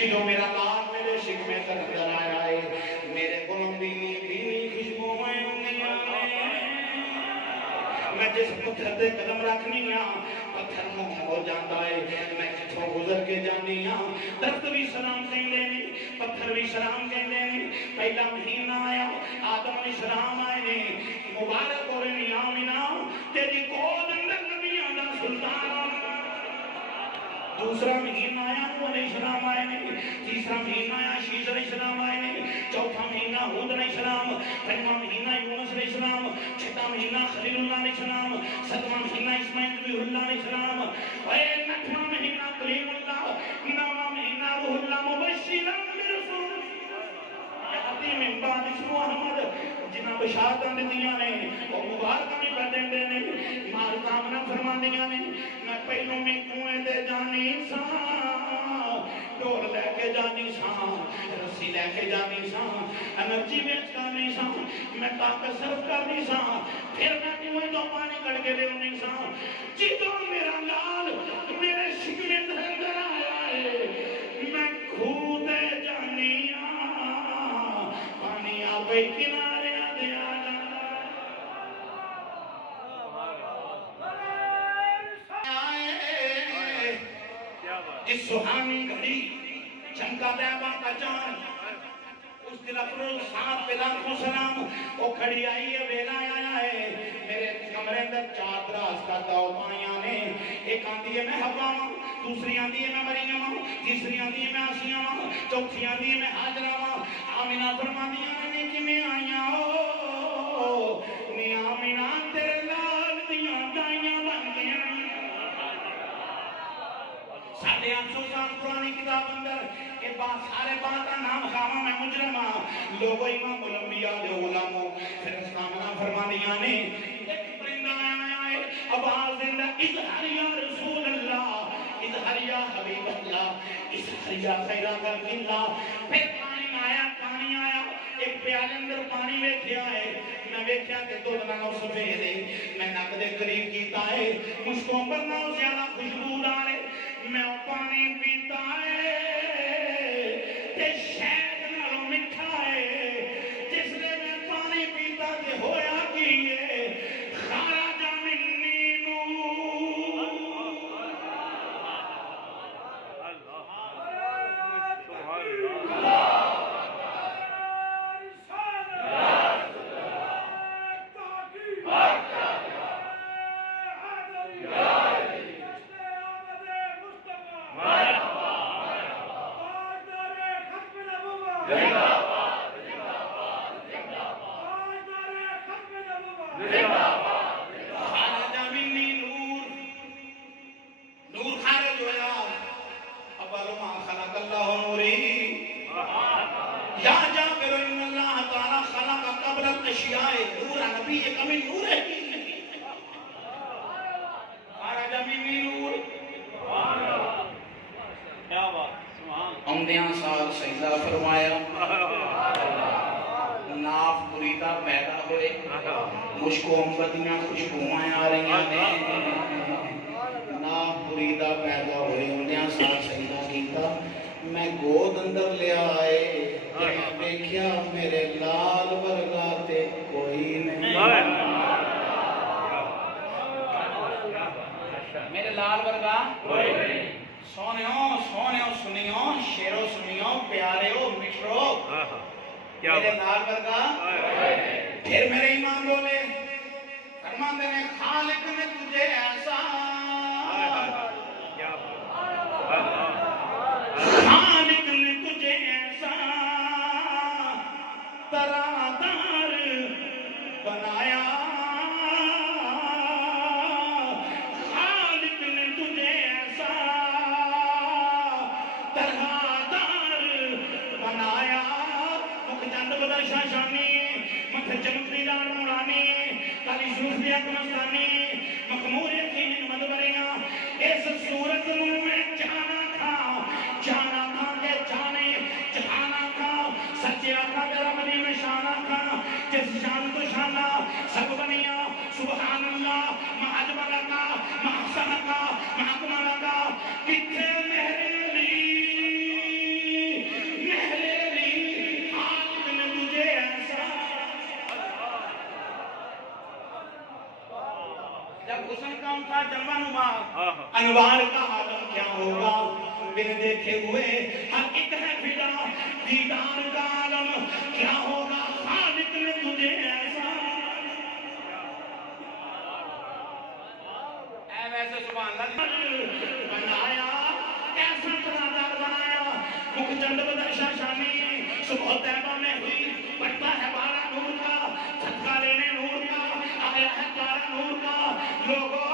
جدو میرا لال میرے شکمے تر اندر آیا ہے میرے کو دینی دینی خوشبو میں جس پتھر دے قدم رکھنی ہاں پتھر منہ ہو جاتا ہے میں جتوں گزر کے جانی ہاں درخت بھی سلام کہیں دے پتھر بھی سلام کہیں دے پہلا مہینہ آیا آدم علیہ السلام آئے نے مبارک اور آمینہ تیری گود اندر نبیوں دا سلطان دوسرا مہینہ آیا نوح علیہ السلام آئے نے تیسرا مہینہ آیا شیس علیہ السلام آئے نے چوتھا مہینہ ہود علیہ السلام پنجواں مہینہ یونس علیہ السلام چھٹا مہینہ خلیل اللہ علیہ السلام ستواں مہینہ اسماعیل نبی اللہ علیہ السلام اور نٹھواں مہینہ کلیم اللہ نواں مہینہ روح اللہ مبشرا برسول یاتی من بعد اسمو احمد جنہ بشارتاں دیاں نے اور مبارکاں بھی کر دیندے نے مال کامنا فرما دیاں نے میں پہلوں میں کنویں دے جانی سا ڈول لے کے جانی سا رسی لے کے جانی سا انرجی بیچ کرنی سا میں طاقت صرف کرنی سا پھر میں کنویں تو پانی کڑ کے لے نہیں سا جدوں میرا لال میرے شکمے اندر آیا ہے میں کھو دے جانی پانی آوے کنارے دے آنا اس سہانی گھڑی چمکا دیبا کا جان اس دل افروز ساتھ پہ لاکھوں سلام وہ کھڑی آئی ہے ویلا آیا ہے میرے کمرے اندر چار دراز کا دو پائیاں نے ایک آندھی ہے میں حوا ماں دوسری آندھی ہے میں مریم ماں تیسری آندھی ہے میں آسیہ ماں چوتھی آندھی ہے میں حاجرہ ماں آمینہ فرما دیا نے کہ میں آیا ہو نی آمینہ تیرے لال دیاں دائیاں بن کے آئی ساڑھے 800 سال پرانی کتاب اندر کہ سارے بات کا نام خواہ میں مجرمہ لوگو امام الانبیاء دے علماء پھر اس کامنا فرمانیاں نے ایک پرندہ آیا ہے آواز زندہ اظہر یا رسول اللہ اظہر یا حبیب اللہ اظہر یا خیرات اللہ پھر پانی آیا ایک پیالے اندر پانی ویکھیا ہے میں ویکھیا کہ دو نو سفید ہے میں نک دے قریب کیتا ہے مشکوں پر نہ زیادہ خوشبو ڈالے میں پانی پیتا ہے تے شہد نالوں مٹھا ہے جس لئے میں پانی پیتا کہ ہویا کی ہے خارج منی نور اوندیاں سال سجدہ فرمایا ناف مریدہ پیدا ہوئے مشکو امبتیاں خوشبوائیں آ رہی ہیں ناف مریدہ پیدا ہوئے اوندیاں سال سجدہ کیتا میں گود اندر لے آئے دیکھیا میرے لال ورگاتے کوئی نہیں میرے لال ورگا کوئی نہیں سونیوں سنیوں شیروں سنیوں پیاریوں مٹروں میرے لال ورگا پھر میرے ایمان بولے فرماندے نے خالق نے تجھے ایسا خالق نے تجھے ایسا ترادار بنایا چمکری دار مولانی کالی صوفیت مستانی مخمور یقین مدبریاں اس صورت میں جانا کھا کے جانے جہانا کھا سچے آقا تیرا مدی میں شانا کھا جس شان تو شانا سب بنیا سبحان اللہ معجب لگا محسن کا محکمہ لگا کتھے میرے علی انوار کا عالم کیا ہوگا بن دیکھے ہوئے ہر ایک ہے فدا دیدار کا عالم کیا ہوگا خالق نے تجھے ایسا اے ویسے سبحان اللہ بنایا کیسا تنادار بنایا مکھچند بدرشا شانی صبح طیبہ میں ہوئی پڑتا ہے بارہ نور کا صدقہ لینے نور کا آیا ہے تارا نور کا لوگوں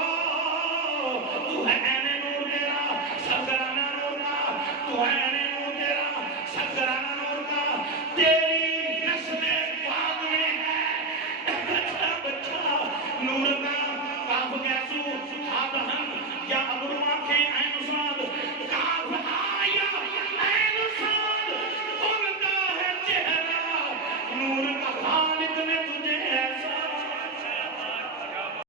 تو ہے عین نور تیرا سرگرانہ نور کا تو ہے عین نور تیرا سرگرانہ نور کا تیری نسل پاک میں ہے بچہ بچہ نور کا کاف گیسو آدھن یا ابرو آنکھیں عین ساد کاف آیا عین ساد ان کا ہے چہرہ نور کا خالق نے تجھے